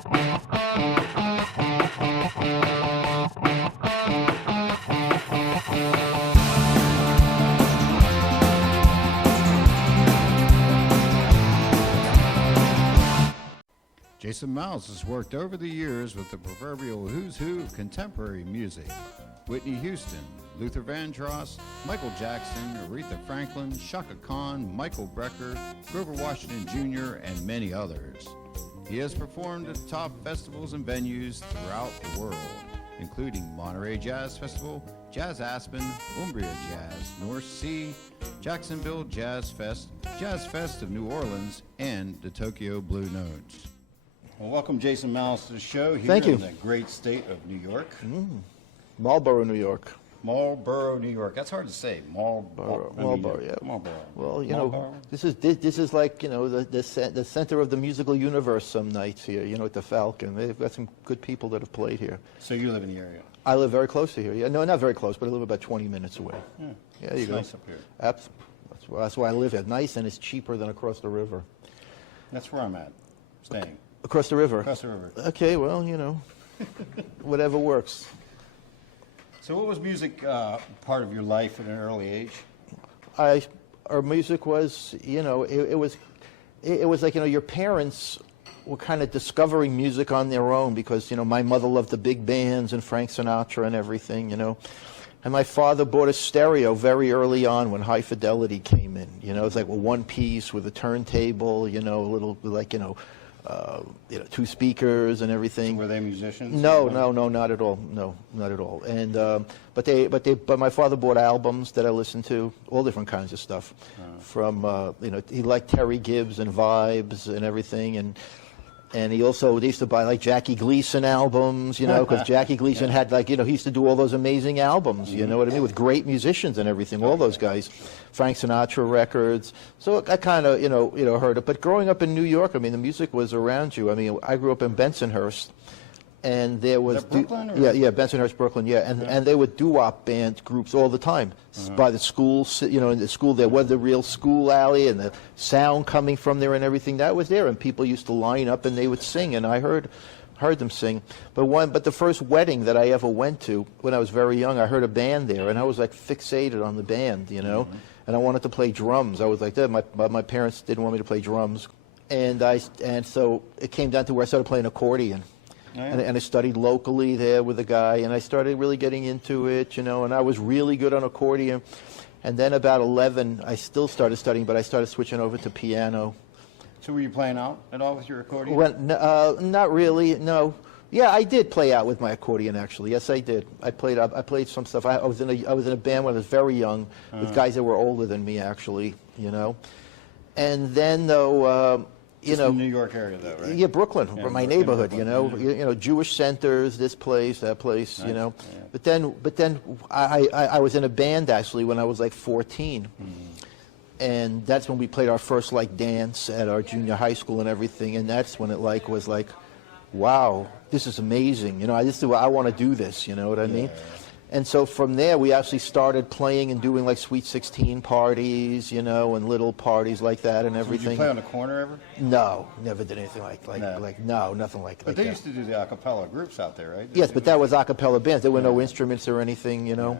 Jason Miles has worked over the years with the proverbial who's who of contemporary music. Whitney Houston, Luther Vandross, Michael Jackson, Aretha Franklin, Chaka Khan, Michael Brecker, Grover Washington Jr., and many others. He has performed at top festivals and venues throughout the world, including Monterey Jazz Festival, Jazz Aspen, Umbria Jazz, North Sea, Jacksonville Jazz Fest of New Orleans, and the Tokyo Blue Notes. Well, welcome Jason Miles to the show here in the great state of New York. Marlboro, New York. Marlboro, New York. That's hard to say. Marlboro, yeah. Marlboro. Well, you know, this is like, you know, the center of the musical universe some nights here, you know, at the Falcon. They've got some good people that have played here. So you live in the area? I live very close to here. Yeah, no, not very close, but I live about 20 minutes away. Yeah, you go. Nice up here. That's why I live here. Nice, and it's cheaper than across the river. That's where I'm at, staying. Across the river? Across the river. Okay, well, you know, whatever works. So what was music part of your life at an early age? Our music was, you know, it was like, you know, your parents were kind of discovering music on their own because, you know, my mother loved the big bands and Frank Sinatra and everything, you know. And my father bought a stereo very early on when High Fidelity came in. You know, it was like one piece with a turntable, you know, a little, like, you know, two speakers and everything. So were they musicians? No, not at all. No, not at all. And but my father bought albums that I listened to, all different kinds of stuff. From you know, he liked Terry Gibbs and Vibes and everything, and they used to buy like Jackie Gleason albums, you know, because Jackie Gleason had, like, you know, he used to do all those amazing albums, you know what I mean, with great musicians and everything, all those guys, Frank Sinatra records. So I kind of, you know, heard it. But growing up in New York, I mean, the music was around you. I mean, I grew up in Bensonhurst, and there was Brooklyn, Bensonhurst, Brooklyn, and they were doo-wop band groups all the time by the school, you know, in the school there was the real school alley and the sound coming from there and everything that was there, and people used to line up and they would sing, and I heard them sing. But the first wedding that I ever went to when I was very young, I heard a band there, and I was like fixated on the band, you know, and I wanted to play drums. I was like that. My parents didn't want me to play drums, and so it came down to where I started playing accordion. And I studied locally there with a guy, and I started really getting into it, you know, and I was really good on accordion. And then about 11, I still started studying, but I started switching over to piano. So were you playing out at all with your accordion? Well, not really, no. Yeah, I did play out with my accordion, actually. Yes, I did. I played some stuff. I was in a band when I was very young with guys that were older than me, actually, you know. And then, though, you know, in the New York area, though, right? Yeah, Brooklyn, my neighborhood. You know, you know, Jewish centers, this place, that place. Nice. You know, but then I was in a band actually when I was like 14, and that's when we played our first like dance at our junior high school and everything, and that's when it was like, wow, this is amazing. You know, I want to do this. You know what I mean? And so from there, we actually started playing and doing like Sweet 16 parties, you know, and little parties like that and everything. Did you play on the corner ever? No, never did anything no, nothing like that. But they used to do the a cappella groups out there, right? Yes, but that was a cappella bands. There were no instruments or anything, you know.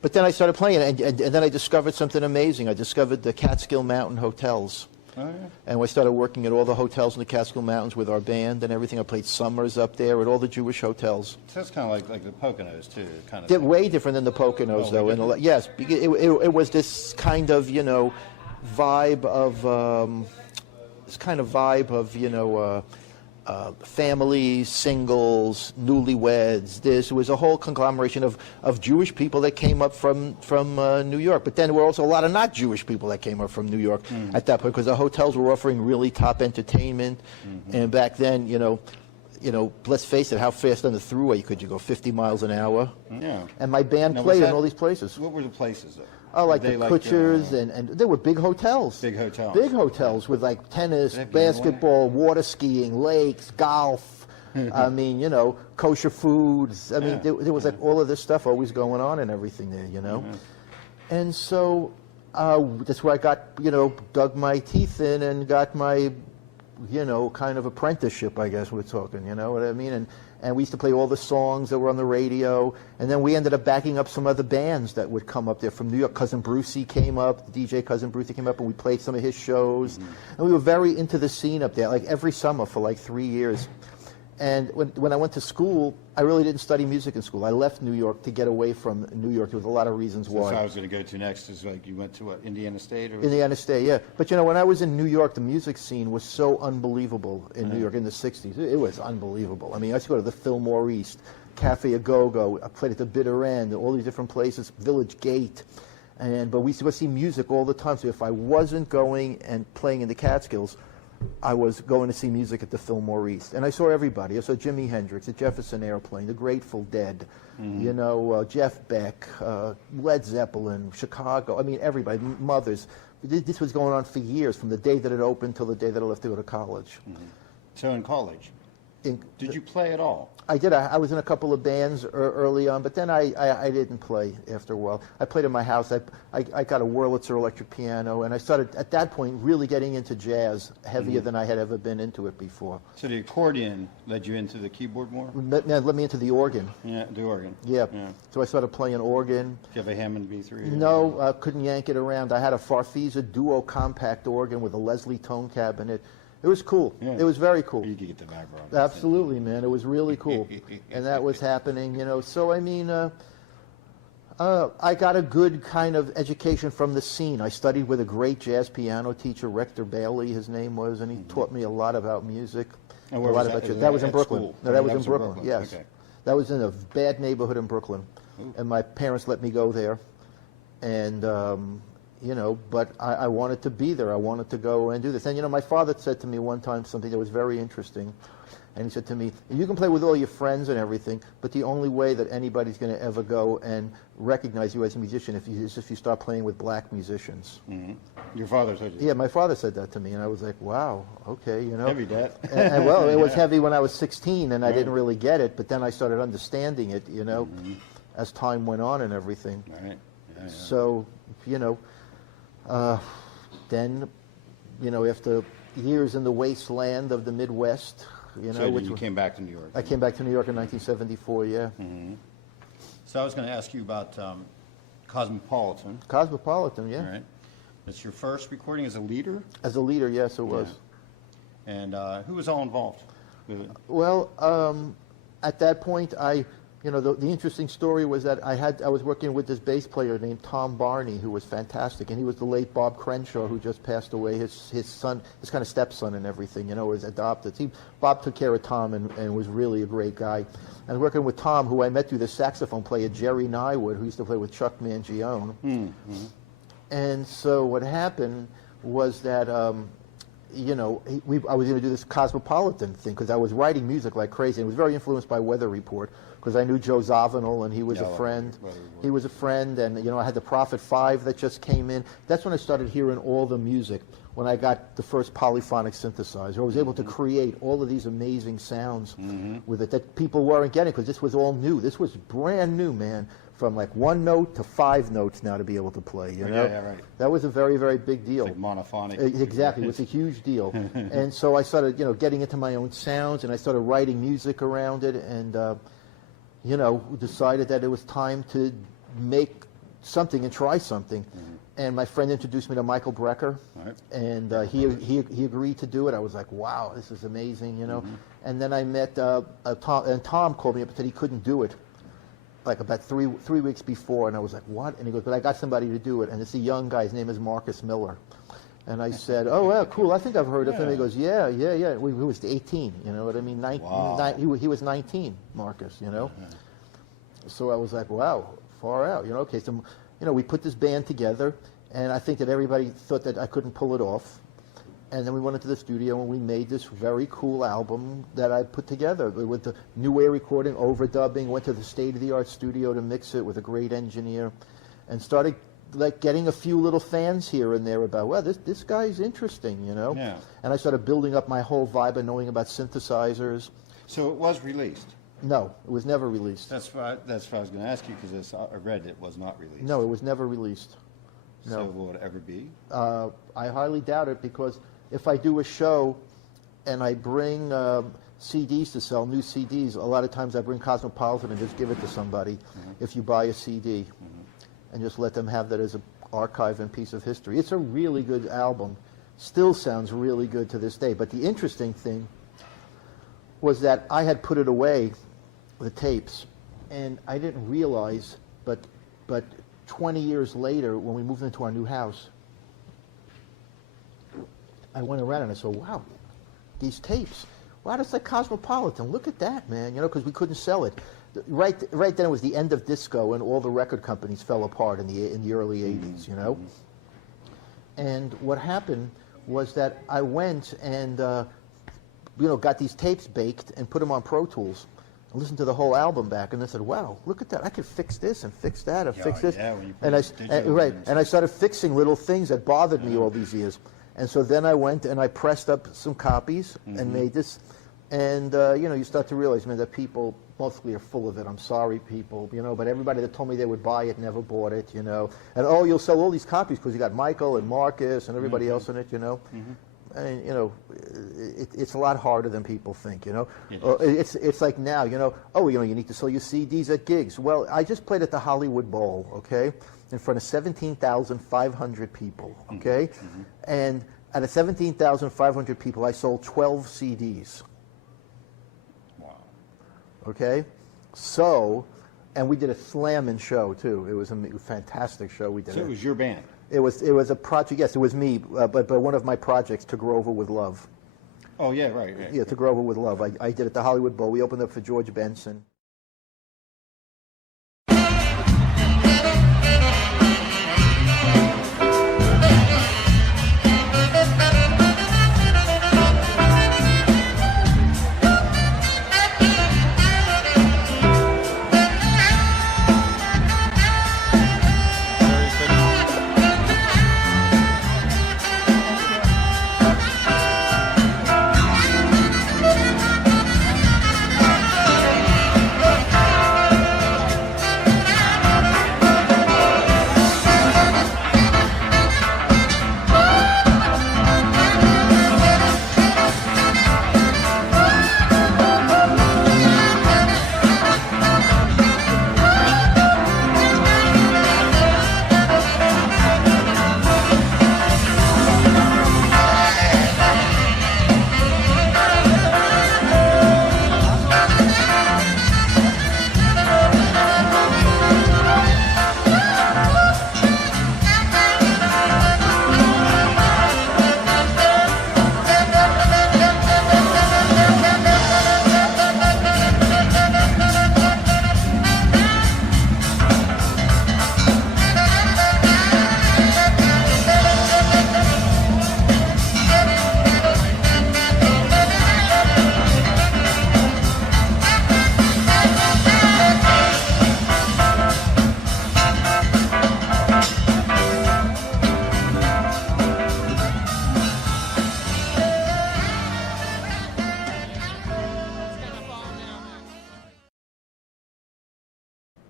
But then I started playing, and then I discovered something amazing. I discovered the Catskill Mountain hotels. Oh, yeah. And we started working at all the hotels in the Catskill Mountains with our band and everything. I played summers up there at all the Jewish hotels. So that's kind of like the Poconos, too, kind of. They're way different than the Poconos, though. Yes, it was this kind of, you know, vibe of, you know, families, singles, newlyweds. It was a whole conglomeration of Jewish people that came up from New York. But then there were also a lot of not Jewish people that came up from New York at that point, because the hotels were offering really top entertainment. And back then, you know, let's face it, how fast on the throughway could you go? 50 miles an hour. Yeah. And my band played in all these places. What were the places, though? Oh, like the Kutchers, and there were big hotels. Big hotels. Big hotels with like tennis, basketball, water skiing, lakes, golf. I mean, you know, kosher foods. I mean, there was like all of this stuff always going on and everything there, you know. And so that's where I got, you know, dug my teeth in and got my you know, kind of apprenticeship, I guess we're talking, you know what I mean? And we used to play all the songs that were on the radio, and then we ended up backing up some other bands that would come up there from New York. Cousin Brucey came up, DJ Cousin Brucey came up, and we played some of his shows. And we were very into the scene up there, like every summer for like 3 years. And when I went to school, I really didn't study music in school. I left New York to get away from New York. There was a lot of reasons why. That's what I was going to go to next. Is like you went to what, Indiana State? Or Indiana State, yeah. But you know, when I was in New York, the music scene was so unbelievable in New York in the 60s. It was unbelievable. I mean, I used to go to the Fillmore East, Cafe A Go-Go. I played at the Bitter End, all these different places, Village Gate. But we used to go see music all the time. So if I wasn't going and playing in the Catskills, I was going to see music at the Fillmore East. And I saw everybody. I saw Jimi Hendrix, the Jefferson Airplane, the Grateful Dead, you know, Jeff Beck, Led Zeppelin, Chicago. I mean, everybody, Mothers. This was going on for years, from the day that it opened till the day that I left to go to college. So in college, did you play at all? I did. I was in a couple of bands early on, but then I didn't play after a while. I played in my house. I got a Wurlitzer electric piano, and I started, at that point, really getting into jazz, heavier than I had ever been into it before. So the accordion led you into the keyboard more? Led me into the organ. Yeah, the organ. Yeah. So I started playing organ. Do you have a Hammond B3? No, couldn't yank it around. I had a Farfisa Duo compact organ with a Leslie tone cabinet. It was cool. Yeah. It was very cool. You could get the background. Absolutely, man. It was really cool. And that was happening, you know. So, I mean, I got a good kind of education from the scene. I studied with a great jazz piano teacher, Rector Bailey, his name was, and he taught me a lot about music. And where was that? That was in Brooklyn. School? No, that was in Brooklyn, yes. Okay. That was in a bad neighborhood in Brooklyn. Ooh. And my parents let me go there. And, you know, but I wanted to be there. I wanted to go and do this. And, you know, my father said to me one time something that was very interesting. And he said to me, you can play with all your friends and everything, but the only way that anybody's going to ever go and recognize you as a musician is if you start playing with black musicians. Your father said that? Yeah, my father said that to me, and I was like, wow, okay, you know. Heavy, Dad. And well, it was heavy when I was 16, and I didn't really get it, but then I started understanding it, you know, as time went on and everything. Right. Yeah. So, you know, then, you know, after years in the wasteland of the Midwest, you know. So you came back to New York? I came back to New York in 1974, yeah. So I was going to ask you about Cozmopolitan. Cozmopolitan, yeah. All right. That's your first recording as a leader? As a leader, yes, it was. Yeah. And who was all involved with it? Well, at that point, you know, the interesting story was that I was working with this bass player named Tom Barney, who was fantastic, and he was the late Bob Crenshaw, who just passed away. His son, his kind of stepson and everything, you know, was adopted. Bob took care of Tom and was really a great guy. And working with Tom, who I met through the saxophone player Jerry Nywood, who used to play with Chuck Mangione. And so what happened was that, you know, I was going to do this Cozmopolitan thing because I was writing music like crazy. And it was very influenced by Weather Report because I knew Joe Zawinul and he was a friend. He was a friend, and, you know, I had the Prophet 5 that just came in. That's when I started hearing all the music, when I got the first polyphonic synthesizer. I was able to create all of these amazing sounds with it that people weren't getting because this was all new. This was brand new, man. From like 1 note to 5 notes now to be able to play, you know? Yeah, right. That was a very, very big deal. It's like monophonic. Exactly, it was a huge deal. And so I started, you know, getting into my own sounds, and I started writing music around it, and, you know, decided that it was time to make something and try something. And my friend introduced me to Michael Brecker, and he agreed to do it. I was like, wow, this is amazing, you know? And then I met Tom, and Tom called me up and said he couldn't do it, like about three weeks before, and I was like, what? And he goes, but I got somebody to do it, and it's a young guy. His name is Marcus Miller. And I said, oh, well, cool, I think I've heard of him. He goes, yeah. He was 18, you know what I mean? He was 19, Marcus, you know? So I was like, wow, far out, you know? Okay, so, you know, we put this band together, and I think that everybody thought that I couldn't pull it off. And then we went into the studio and we made this very cool album that I put together with the new way recording, overdubbing, went to the state-of-the-art studio to mix it with a great engineer, and started like getting a few little fans here and there about, well, this guy's interesting, you know? Yeah. And I started building up my whole vibe of knowing about synthesizers. So it was released? No, it was never released. That's what I was going to ask you, because I read it was not released. No, it was never released. No. So will it ever be? I highly doubt it, because if I do a show and I bring CDs to sell, new CDs, a lot of times I bring Cozmopolitan and just give it to somebody if you buy a CD, and just let them have that as an archive and piece of history. It's a really good album. Still sounds really good to this day. But the interesting thing was that I had put it away, the tapes, and I didn't realize, but 20 years later, when we moved into our new house, I went around and I said, wow, these tapes, wow, that's like Cozmopolitan. Look at that, man, you know, because we couldn't sell it. Right then it was the end of disco, and all the record companies fell apart in the early 80s, you know. And what happened was that I went and, you know, got these tapes baked and put them on Pro Tools and listened to the whole album back, and I said, wow, look at that. I could fix this and fix that and fix this. Yeah, when you and I started fixing little things that bothered me all these years. And so then I went and I pressed up some copies and made this. And, you know, you start to realize, man, that people mostly are full of it. I'm sorry, people, you know, but everybody that told me they would buy it never bought it, you know. And, oh, you'll sell all these copies because you got Michael and Marcus and everybody else in it, you know. And, you know, it's a lot harder than people think, you know. It's like now, you know, oh, you know, you need to sell your CDs at gigs. Well, I just played at the Hollywood Bowl, okay, in front of 17,500 people, okay. And out of 17,500 people, I sold 12 CDs. Okay, so, and we did a slamming show too. It was a fantastic show. We did. So it was your band. It was a project. Yes, it was me, but one of my projects, To Grow Over with Love. Oh yeah, right. Yeah, To Grow Over with Love. I did at the Hollywood Bowl. We opened up for George Benson.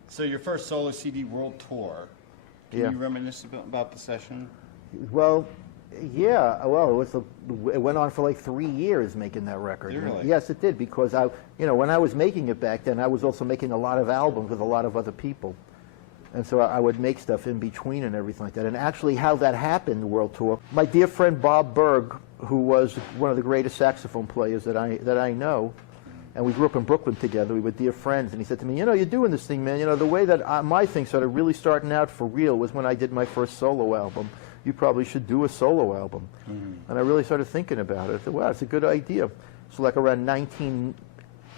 So your first solo CD world tour, can you reminisce about the session? Well, yeah. Well, it went on for like 3 years making that record. Really? Yes, it did, because you know, when I was making it back then, I was also making a lot of albums with a lot of other people. And so I would make stuff in between and everything like that. And actually how that happened, the world tour, my dear friend Bob Berg, who was one of the greatest saxophone players that I know, and we grew up in Brooklyn together, we were dear friends, and he said to me, you know, you're doing this thing, man, you know, the way that my thing started really starting out for real was when I did my first solo album. You probably should do a solo album. And I really started thinking about it. I thought, wow, it's a good idea. So like around end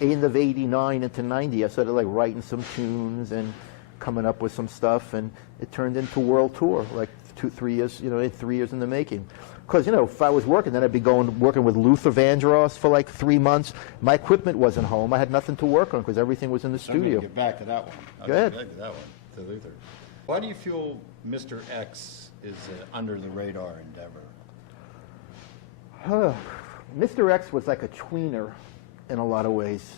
of 89 into 90, I started like writing some tunes and coming up with some stuff, and it turned into world tour, like 2-3 years, you know, 3 years in the making. Because, you know, if I was working, then I'd be working with Luther Vandross for like 3 months. My equipment wasn't home. I had nothing to work on because everything was in the studio. I'm going to get back to that one. Go ahead. Get back to that one, to Luther. Why do you feel Mr. X is an under-the-radar endeavor? Mr. X was like a tweener in a lot of ways.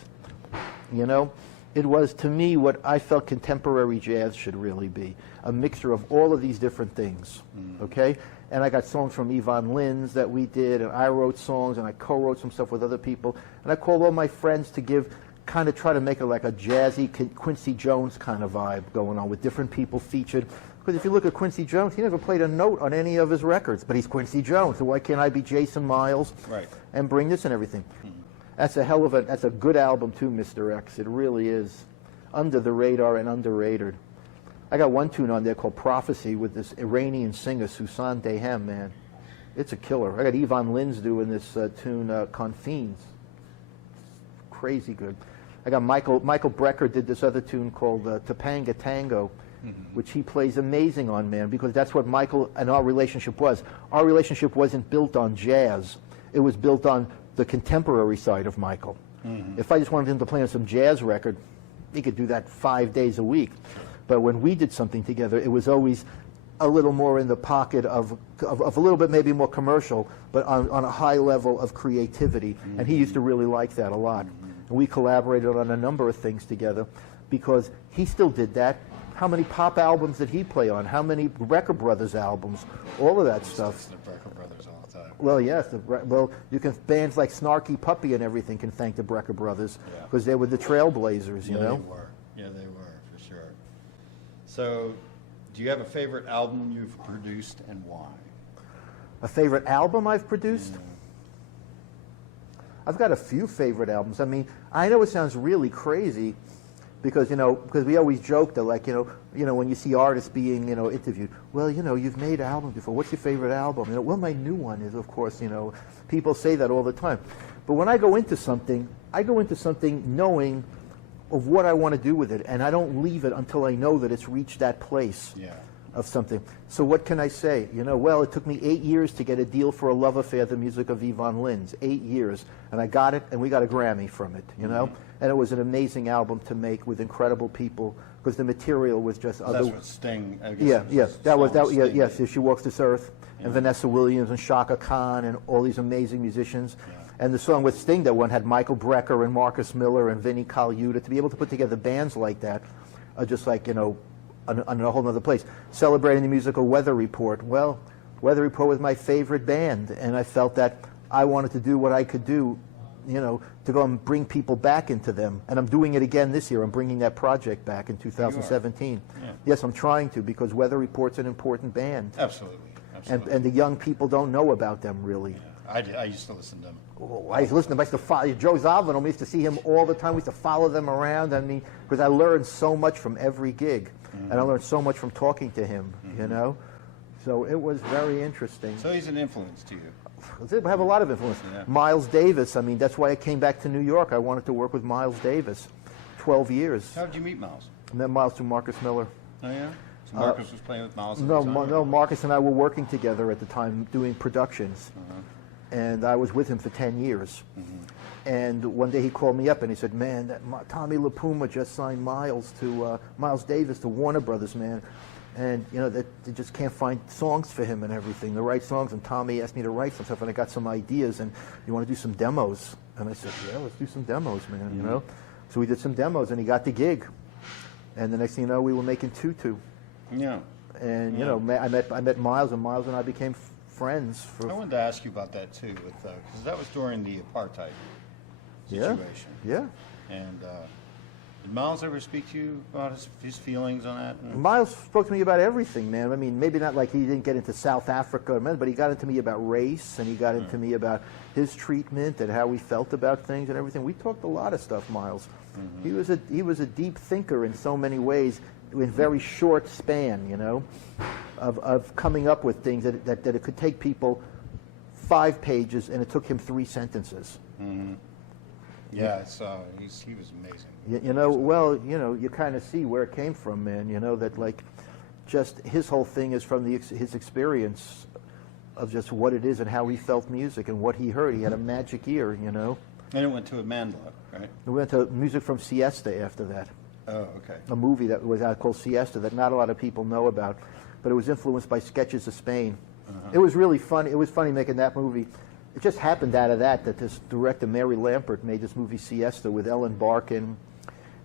You know, It was, to me, what I felt contemporary jazz should really be, a mixture of all of these different things, okay? And I got songs from Yvonne Lins that we did, and I wrote songs, and I co-wrote some stuff with other people, and I called all my friends to kind of try to make it like a jazzy Quincy Jones kind of vibe going on with different people featured. Because if you look at Quincy Jones, he never played a note on any of his records, but he's Quincy Jones, so why can't I be Jason Miles and bring this and everything? That's a good album too, Mr. X. It really is. Under the radar and underrated. I got one tune on there called Prophecy with this Iranian singer, Susan Dehem, man. It's a killer. I got Yvonne Lins doing this tune, Confines. Crazy good. I got Michael Brecker did this other tune called Topanga Tango, which he plays amazing on, man, because that's what Michael and our relationship was. Our relationship wasn't built on jazz. It was built on the contemporary side of Michael. If I just wanted him to play on some jazz record, he could do that 5 days a week. But when we did something together, it was always a little more in the pocket of a little bit maybe more commercial, but on a high level of creativity. And he used to really like that a lot. And we collaborated on a number of things together because he still did that. How many pop albums did he play on? How many Brecker Brothers albums? All of that stuff. The Brecker Brothers all the time. Well, yes. You can bands like Snarky Puppy and everything can thank the Brecker Brothers because they were the trailblazers, you know? They were. Yeah, they were, for sure. So, do you have a favorite album you've produced and why? A favorite album I've produced? I've got a few favorite albums. I mean, I know it sounds really crazy because, because we always joke that, like, when you see artists being, interviewed, well, you've made albums before. What's your favorite album? Well, my new one is, of course, people say that all the time. But when I go into something knowing of what I want to do with it, and I don't leave it until I know that it's reached that place of something. So what can I say? Well, it took me 8 years to get a deal for A Love Affair, the music of Yvonne Lins. 8 years. And I got it, and we got a Grammy from it, And it was an amazing album to make with incredible people, because the material was just other. That's what Sting. I guess Yes. She Walks This Earth, and Vanessa Williams and Shaka Khan and all these amazing musicians. And the song with Sting that one had Michael Brecker and Marcus Miller and Vinnie Colaiuta. To be able to put together bands like that are just like, on a whole other place. Celebrating the musical Weather Report. Well, Weather Report was my favorite band, and I felt that I wanted to do what I could do, to go and bring people back into them. And I'm doing it again this year. I'm bringing that project back in 2017. Yes, I'm trying to, because Weather Report's an important band. Absolutely. And the young people don't know about them, really. I used to listen to them. I used to listen to them. I used to follow Joe Zavino. We used to see him all the time. We used to follow them around. I mean, because I learned so much from every gig. And I learned so much from talking to him, So it was very interesting. So he's an influence to you. I have a lot of influence. Miles Davis, I mean, that's why I came back to New York. I wanted to work with Miles Davis. 12 years. How did you meet Miles? I met Miles through Marcus Miller. Oh, yeah? So Marcus was playing with Miles? No, Marcus and I were working together at the time doing productions. And I was with him for 10 years. And one day he called me up and he said, man, Tommy LaPuma just signed Miles Davis to Warner Brothers, man. And, that they just can't find songs for him and everything, the right songs. And Tommy asked me to write some stuff, and I got some ideas, and you want to do some demos? And I said, yeah, let's do some demos, man, So we did some demos, and he got the gig. And the next thing you know, we were making Tutu. Yeah. And, I met Miles, and Miles and I became friends. I wanted to ask you about that, too, because that was during the apartheid situation. Yeah. And did Miles ever speak to you about his feelings on that? Miles spoke to me about everything, man. I mean, maybe not like he didn't get into South Africa, but he got into me about race, and he got into me about his treatment and how he felt about things and everything. We talked a lot of stuff, Miles. He was a deep thinker in so many ways, in very short span, of coming up with things that it could take people 5 pages, and it took him 3 sentences. Yeah, he was amazing. You kind of see where it came from, man. That like, just his whole thing is from his experience of just what it is and how he felt music and what he heard. He had a magic ear, And it went to Amanda, right? We went to music from Siesta after that. Oh, okay. A movie that was out called Siesta that not a lot of people know about, but it was influenced by Sketches of Spain. It was really funny. It was funny making that movie. It just happened out of that this director, Mary Lampert, made this movie Siesta with Ellen Barkin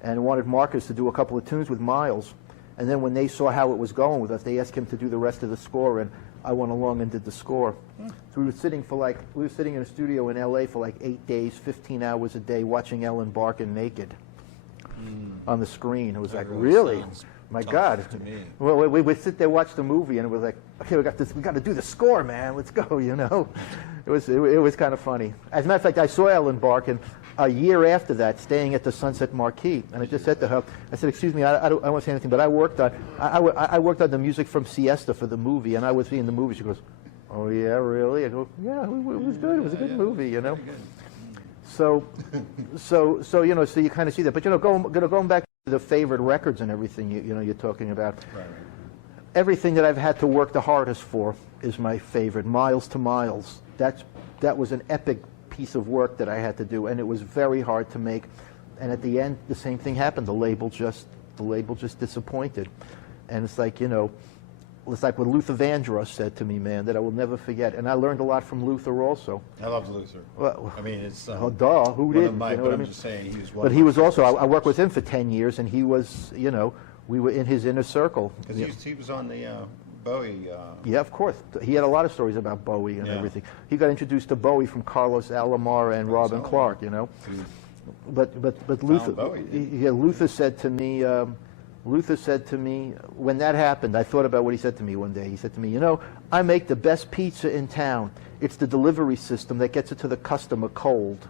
and wanted Marcus to do a couple of tunes with Miles. And then when they saw how it was going with us, they asked him to do the rest of the score, and I went along and did the score. So we were sitting in a studio in LA for like 8 days, 15 hours a day, watching Ellen Barkin naked on the screen. It was like, really? My God. Well, we would sit there, watch the movie, and it was like, okay, we got to do the score, man. Let's go, you know. It was kind of funny. As a matter of fact, I saw Ellen Barkin a year after that, staying at the Sunset Marquis, and I just said to her, I said, excuse me, I don't want to say anything, but I worked on the music from Siesta for the movie, and I was seeing the movie. She goes, oh yeah, really? I go, yeah, it was good. It was a good movie, you know. So you know, so you kind of see that. But you know, going back to the favorite records and everything, you know, you're talking about. Right. Everything that I've had to work the hardest for is my favorite. Miles to Miles. That was an epic piece of work that I had to do, and it was very hard to make. And at the end, the same thing happened. The label just disappointed. And it's like, you know, it's like what Luther Vandross said to me, man, that I will never forget. And I learned a lot from Luther also. I love Luther. Well, I mean, it's oh, duh, who didn't? You know what I'm I mean? just saying, he was one. But he was also. I worked with him for 10 years, and he was, you know, we were in his inner circle. Because he was on the Bowie. Yeah, of course. He had a lot of stories about Bowie and everything. He got introduced to Bowie from Carlos Alomar and Robin Clark, you know. But Luther, Luther said to me. Luther said to me, when that happened, I thought about what he said to me one day. He said to me, you know, I make the best pizza in town. It's the delivery system that gets it to the customer cold.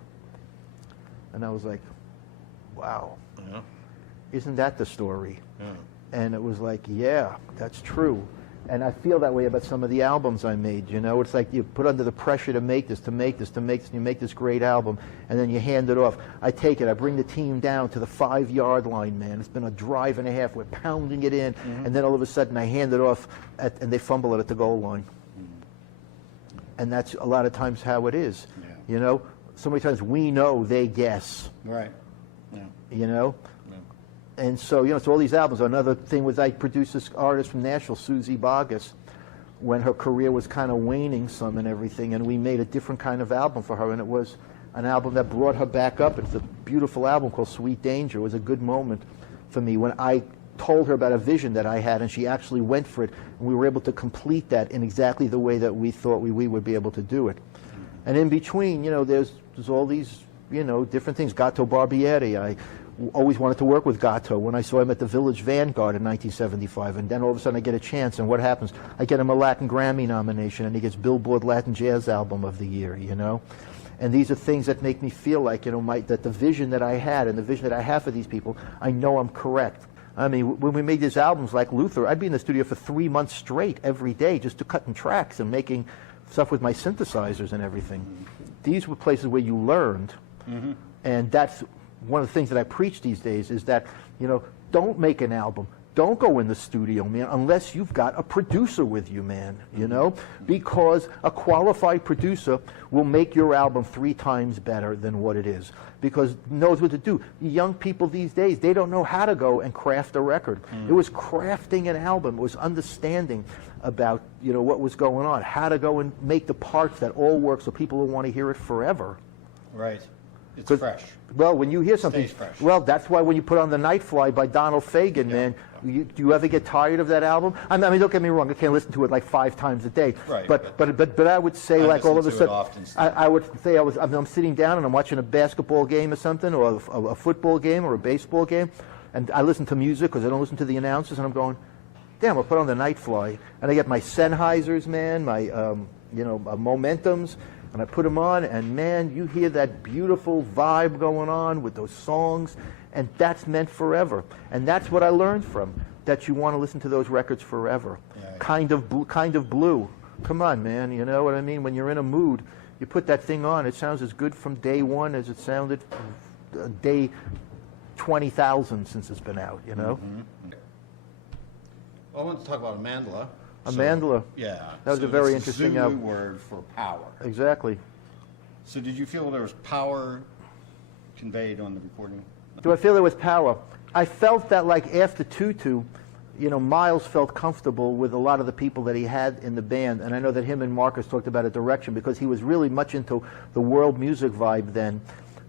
And I was like, wow. Yeah. Isn't that the story? Yeah. And it was like, yeah, that's true. And I feel that way about some of the albums I made, you know. It's like you put under the pressure to make this, and you make this great album, and then you hand it off. I take it, I bring the team down to the 5-yard line, man. It's been a drive and a half. We're pounding it in, and then all of a sudden I hand it off, and they fumble it at the goal line. And that's a lot of times how it is, you know. So many times we know, they guess. Right. Yeah. You know. And so, you know, so all these albums. Another thing was I produced this artist from Nashville, Suzy Bogguss, when her career was kind of waning some and everything, and we made a different kind of album for her, and it was an album that brought her back up. It's a beautiful album called Sweet Danger. It was a good moment for me when I told her about a vision that I had, and she actually went for it, and we were able to complete that in exactly the way that we thought we would be able to do it. And in between, you know, there's all these, you know, different things. Gato Barbieri, I always wanted to work with Gato when I saw him at the Village Vanguard in 1975, and then all of a sudden I get a chance, and what happens? I get him a Latin Grammy nomination, and he gets Billboard Latin Jazz Album of the Year, you know? And these are things that make me feel like, you know, that the vision that I had and the vision that I have for these people, I know I'm correct. I mean, when we made these albums like Luther, I'd be in the studio for 3 months straight every day just to cutting tracks and making stuff with my synthesizers and everything. These were places where you learned, and that's one of the things that I preach these days is that, you know, don't make an album. Don't go in the studio, man, unless you've got a producer with you, man, you know, because a qualified producer will make your album 3 times better than what it is, because knows what to do. Young people these days, they don't know how to go and craft a record. It was crafting an album. It was understanding about, you know, what was going on, how to go and make the parts that all work so people will want to hear it forever. Right. It's fresh. Well, when you hear something, well, that's why when you put on The Night Fly by Donald Fagen, man, do you ever get tired of that album? I mean, don't get me wrong, I can't listen to it like 5 times a day. Right. But I would say, like, all of a sudden, I would say I'm sitting down and I'm watching a basketball game or something, or a football game or a baseball game, and I listen to music because I don't listen to the announcers, and I'm going, damn, I'll put on The Night Fly, and I get my Sennheisers, man, my you know, Momentums. And I put them on, and man, you hear that beautiful vibe going on with those songs, and that's meant forever. And that's what I learned from, that you want to listen to those records forever. Yeah. Kind of blue. Come on, man, you know what I mean? When you're in a mood, you put that thing on, it sounds as good from day 1 as it sounded day 20,000 since it's been out, you know? Well, I want to talk about Amandla. Amandla. Yeah. That was a very interesting Zulu word for power. Exactly. So did you feel there was power conveyed on the recording? Do I feel there was power? I felt that, like, after Tutu, you know, Miles felt comfortable with a lot of the people that he had in the band, and I know that him and Marcus talked about a direction because he was really much into the world music vibe then,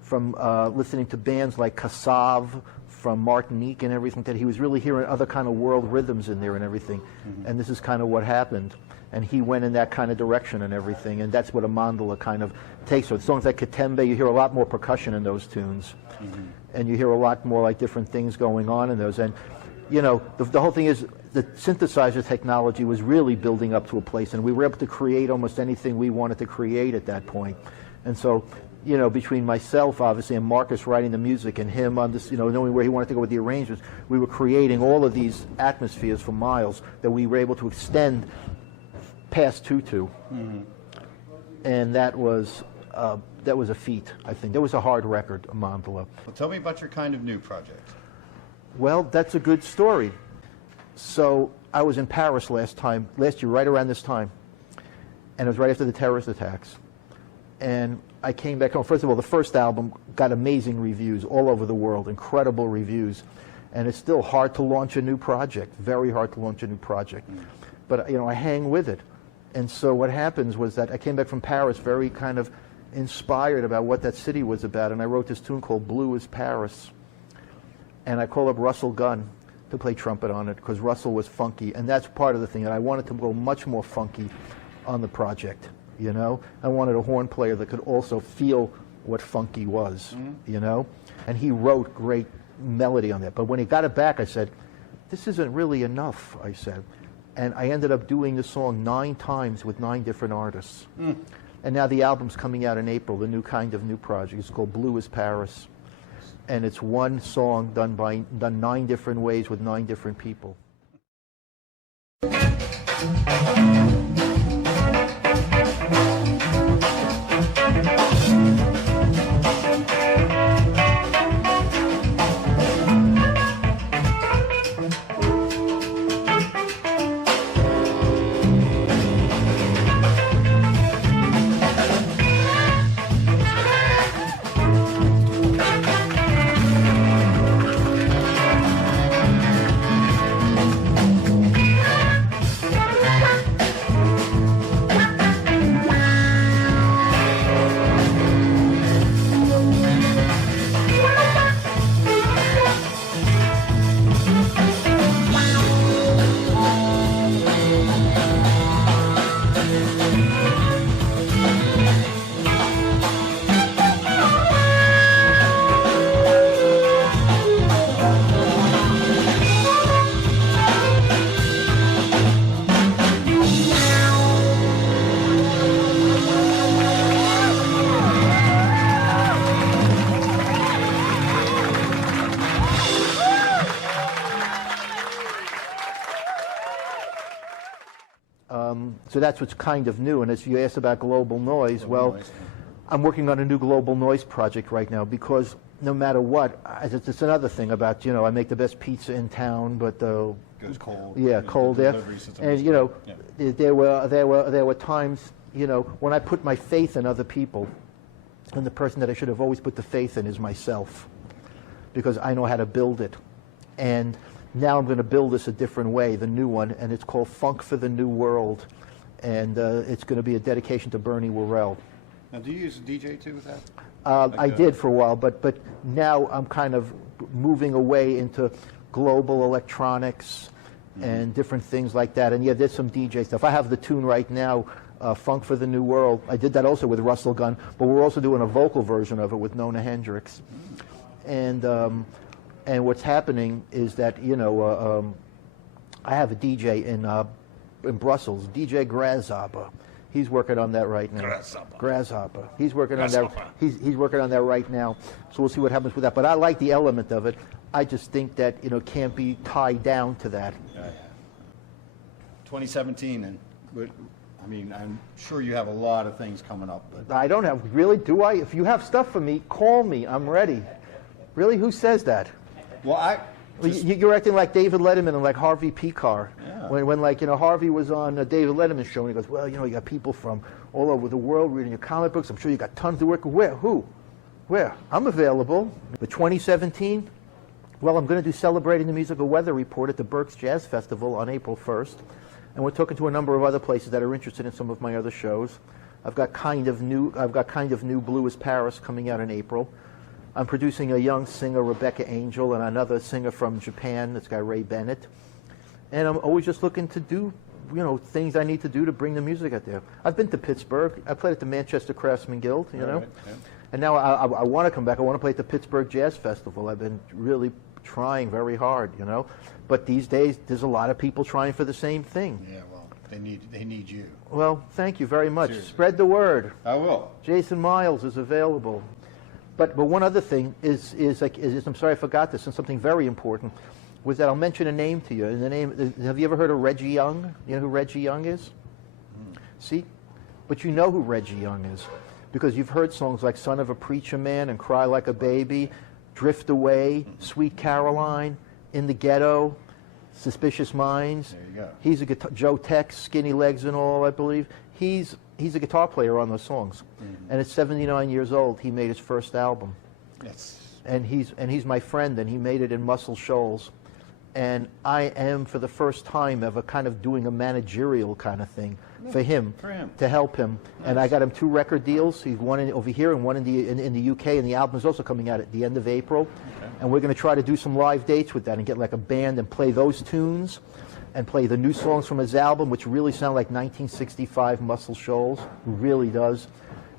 from listening to bands like Kassav, from Martinique and everything, that he was really hearing other kind of world rhythms in there and everything. And this is kind of what happened. And he went in that kind of direction and everything, and that's what a mandala kind of takes. So songs like Katembe, you hear a lot more percussion in those tunes. And you hear a lot more like different things going on in those. And you know, the whole thing is the synthesizer technology was really building up to a place, and we were able to create almost anything we wanted to create at that point. And so, you know, between myself, obviously, and Marcus writing the music, and him on this, you know, knowing where he wanted to go with the arrangements, we were creating all of these atmospheres for miles that we were able to extend past Tutu. And that was a feat, I think. That was a hard record, a mandala. Well, tell me about your kind of new project. Well, that's a good story. So I was in Paris last year, right around this time, and it was right after the terrorist attacks. And I came back home. First of all, the first album got amazing reviews all over the world, incredible reviews. And it's still hard to launch a new project, very hard to launch a new project. But, you know, I hang with it. And so what happens was that I came back from Paris very kind of inspired about what that city was about, and I wrote this tune called Blue is Paris. And I called up Russell Gunn to play trumpet on it, because Russell was funky, and that's part of the thing, that I wanted to go much more funky on the project, you know? I wanted a horn player that could also feel what funky was, you know? And he wrote great melody on that. But when he got it back, I said, this isn't really enough, I said. And I ended up doing the song 9 times with 9 different artists. And now the album's coming out in April, the new kind of new project. It's called Blue is Paris. And it's one song done 9 different ways with 9 different people. So that's what's kind of new. And as you asked about global noise, I'm working on a new global noise project right now, because no matter what, it's another thing about, you know, I make the best pizza in town, but goes cold. Yeah, cold there. And you know, there were times, you know, when I put my faith in other people, and the person that I should have always put the faith in is myself, because I know how to build it. And now I'm going to build this a different way, the new one, and it's called Funk for the New World. And it's going to be a dedication to Bernie Worrell. Now, do you use a DJ too with that? I did for a while, but now I'm kind of moving away into global electronics and different things like that. And yeah, there's some DJ stuff. I have the tune right now, Funk for the New World. I did that also with Russell Gunn, but we're also doing a vocal version of it with Nona Hendrix. And what's happening is that, you know, I have a DJ in Brussels, DJ Grasshopper. He's working on that right now. Grasshopper. He's working on that. He's working on that right now. So we'll see what happens with that. But I like the element of it. I just think that, you know, can't be tied down to that. 2017, and I mean, I'm sure you have a lot of things coming up. But I don't have, really, do I? If you have stuff for me, call me. I'm ready. Really? Who says that? Well, you're acting like David Letterman and like Harvey Pekar. Yeah. When like, you know, Harvey was on David Letterman's show, and he goes, well, you know, you got people from all over the world reading your comic books. I'm sure you got tons of work. Where? Who? Where? I'm available. But 2017, well, I'm going to do Celebrating the Musical Weather Report at the Berks Jazz Festival on April 1st. And we're talking to a number of other places that are interested in some of my other shows. I've got kind of new Blue is Paris coming out in April. I'm producing a young singer, Rebecca Angel, and another singer from Japan, this guy Ray Bennett. And I'm always just looking to do, things I need to do to bring the music out there. I've been to Pittsburgh. I played at the Manchester Craftsman Guild, you know. Right, yeah. And now I want to come back. I want to play at the Pittsburgh Jazz Festival. I've been really trying very hard, But these days, there's a lot of people trying for the same thing. Yeah, well, they need you. Well, thank you very much. Seriously. Spread the word. I will. Jason Miles is available. But one other thing is I'm sorry I forgot this, and something very important was that I'll mention a name to you. And the name, have you ever heard of Reggie Young? You know who Reggie Young is? See? But you know who Reggie Young is because you've heard songs like Son of a Preacher Man and Cry Like a Baby, Drift Away, Sweet Caroline, In the Ghetto, Suspicious Minds. There you go. He's a guitar, Joe Tex, Skinny Legs and All, I believe. He's a guitar player on those songs. And at 79 years old, he made his first album. Yes. And he's my friend, and he made it in Muscle Shoals. And I am, for the first time ever, kind of doing a managerial kind of thing for him to help him. Nice. And I got him 2 record deals. He's one over here and one in the UK, and the album is also coming out at the end of April. Okay. And we're going to try to do some live dates with that and get like a band and play those tunes and play the new songs from his album, which really sound like 1965 Muscle Shoals. Really does.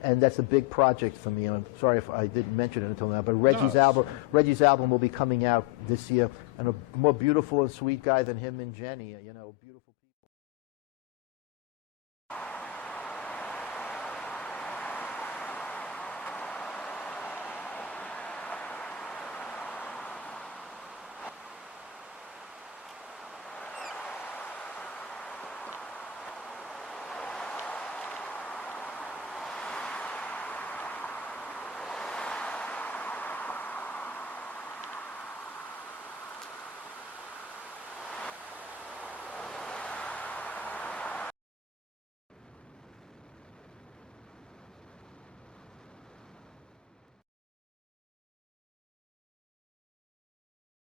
And that's a big project for me. I'm sorry if I didn't mention it until now, but Reggie's album will be coming out this year, and a more beautiful and sweet guy than him and Jenny, beautiful.